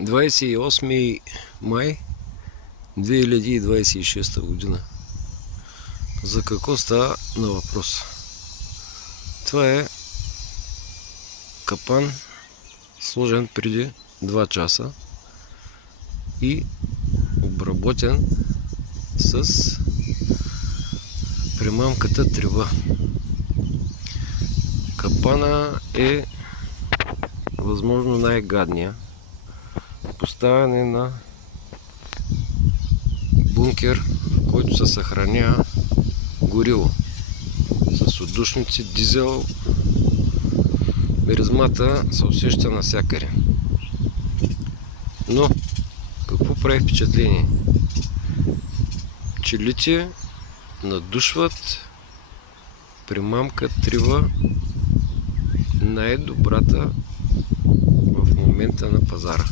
28 май 2026 година. За какво става на въпрос? Това е капан, сложен преди 2 часа и обработен с примамката трева. Капана е възможно най-гадния. Поставяне на бункер, в който се съхранява гориво с отдушници, дизел. Миризмата се усеща навсякъде. Но какво прави впечатление? Пчелите надушват примамка трева, най-добрата в момента на пазара.